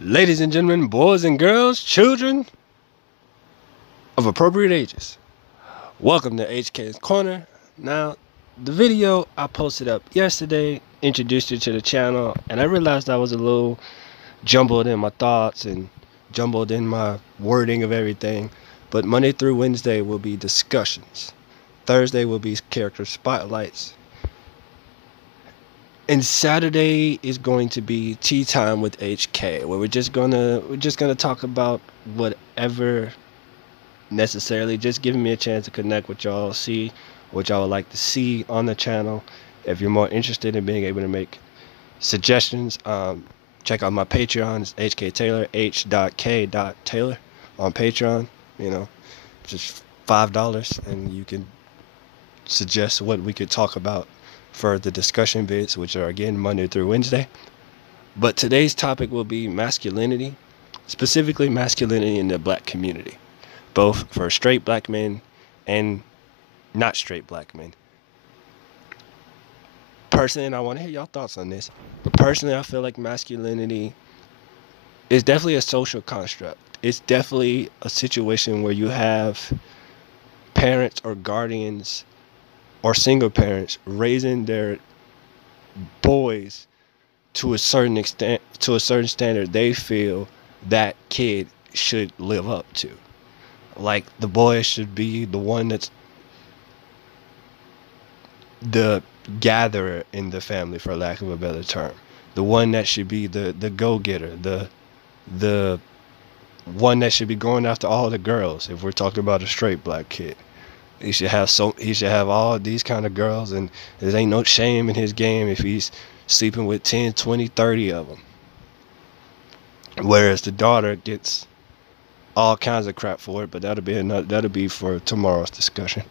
Ladies and gentlemen, boys and girls, children of appropriate ages, welcome to HK's Corner. Now, the video I posted up yesterday introduced you to the channel, and I realized I was a little jumbled in my thoughts and jumbled in my wording of everything. But Monday through Wednesday will be discussions. Thursday will be character spotlights. And Saturday is going to be tea time with HK, where we're just gonna talk about whatever necessarily, just giving me a chance to connect with y'all, see what y'all would like to see on the channel. If you're more interested in being able to make suggestions, check out my Patreon. It's HK Taylor, H.K.Taylor on Patreon. Just $5, and you can suggest what we could talk about for the discussion vids, which are again Monday through Wednesday. But today's topic will be masculinity, specifically masculinity in the black community, both for straight black men and not straight black men. Personally, and I want to hear y'all thoughts on this, but personally I feel like masculinity is definitely a social construct. It's definitely a situation where you have parents or guardians or single parents raising their boys to a certain extent, to a certain standard they feel that kid should live up to. Like, the boy should be the one that's the gatherer in the family, for lack of a better term. The one that should be the go-getter, the one that should be going after all the girls, if we're talking about a straight black kid. He should have all these kind of girls, and there ain't no shame in his game if he's sleeping with 10, 20, 30 of them. Whereas the daughter gets all kinds of crap for it, but that'll be for tomorrow's discussion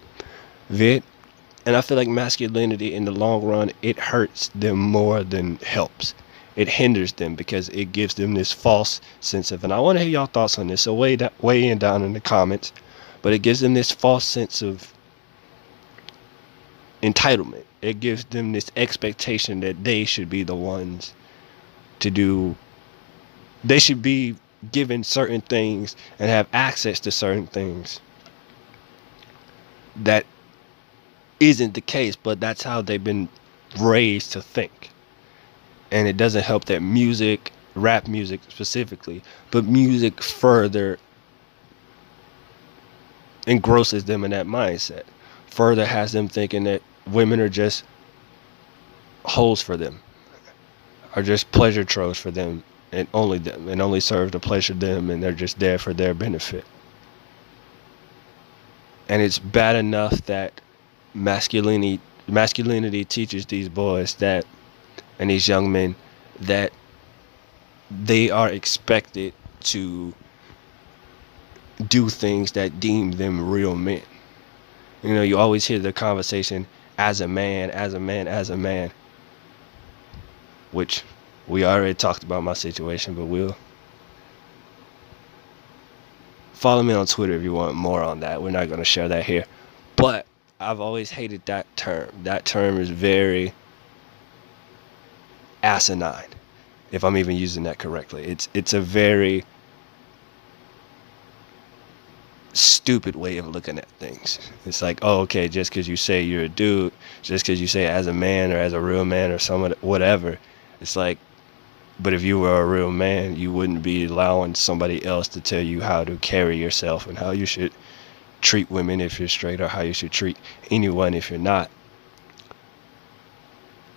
vid. And I feel like masculinity in the long run, it hurts them more than helps. It hinders them because it gives them this false sense of, and I want to hear y'all thoughts on this, so weigh in down in the comments. But it gives them this false sense of entitlement. It gives them this expectation that they should be the ones to do. They should be given certain things and have access to certain things. That isn't the case, but that's how they've been raised to think. And it doesn't help that music, rap music specifically, but music further engrosses them in that mindset, further has them thinking that women are just hoes for them, are just pleasure troves for them, and only serve to pleasure them, and they're just there for their benefit. And it's bad enough that masculinity teaches these boys that, and these young men, that they are expected to do things that deem them real men. You always hear the conversation, as a man, as a man, as a man, which we already talked about my situation, but we'll follow me on Twitter if you want more on that. We're not going to share that here. But I've always hated that term. That term is very asinine, if I'm even using that correctly. It's a very stupid way of looking at things. It's like, oh, okay, just because you say you're a dude, just because you say as a man or as a real man or someone, whatever, it's like, but if you were a real man, you wouldn't be allowing somebody else to tell you how to carry yourself and how you should treat women if you're straight, or how you should treat anyone if you're not.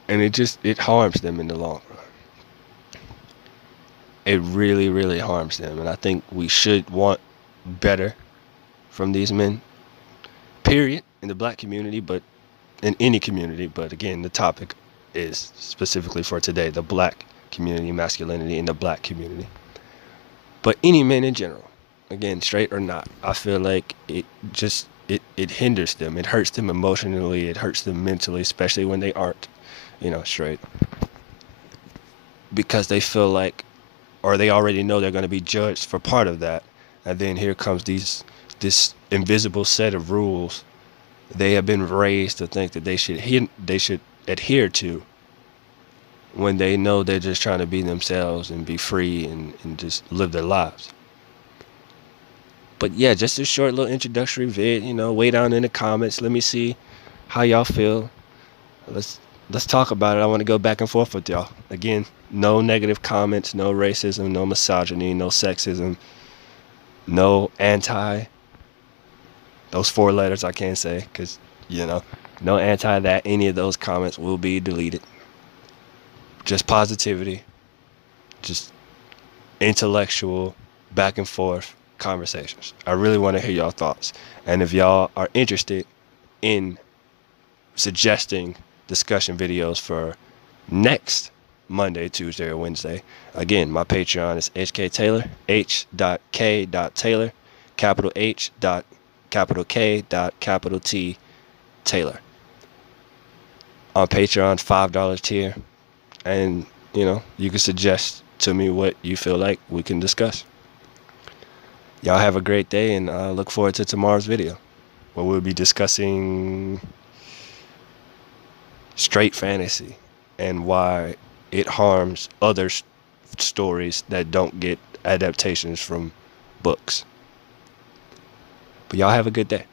And it harms them in the long run. It really, really harms them. And I think we should want better from these men, period, in the black community, but in any community. But again, the topic is specifically for today, the black community, masculinity in the black community. But any men in general, again, straight or not, I feel like it hinders them. It hurts them emotionally. It hurts them mentally, especially when they aren't, straight. Because they feel like, or they already know they're going to be judged for part of that. And then here comes this invisible set of rules they have been raised to think that they should adhere to, when they know they're just trying to be themselves and be free and just live their lives. But yeah, just a short little introductory vid, way down in the comments. Let me see how y'all feel. Let's let's talk about it. I want to go back and forth with y'all. Again, no negative comments, no racism, no misogyny, no sexism, no anti. Those four letters I can't say because, you know, no anti that. Any of those comments will be deleted. Just positivity, just intellectual, back and forth conversations. I really want to hear y'all thoughts. And if y'all are interested in suggesting discussion videos for next Monday, Tuesday, or Wednesday, again, my Patreon is HK Taylor, H.K.Taylor, capital H dot capital K dot capital T Taylor. On Patreon, $5 tier. And, you can suggest to me what you feel like we can discuss. Y'all have a great day, and I look forward to tomorrow's video, where we'll be discussing straight fantasy and why it harms other stories that don't get adaptations from books. But y'all have a good day.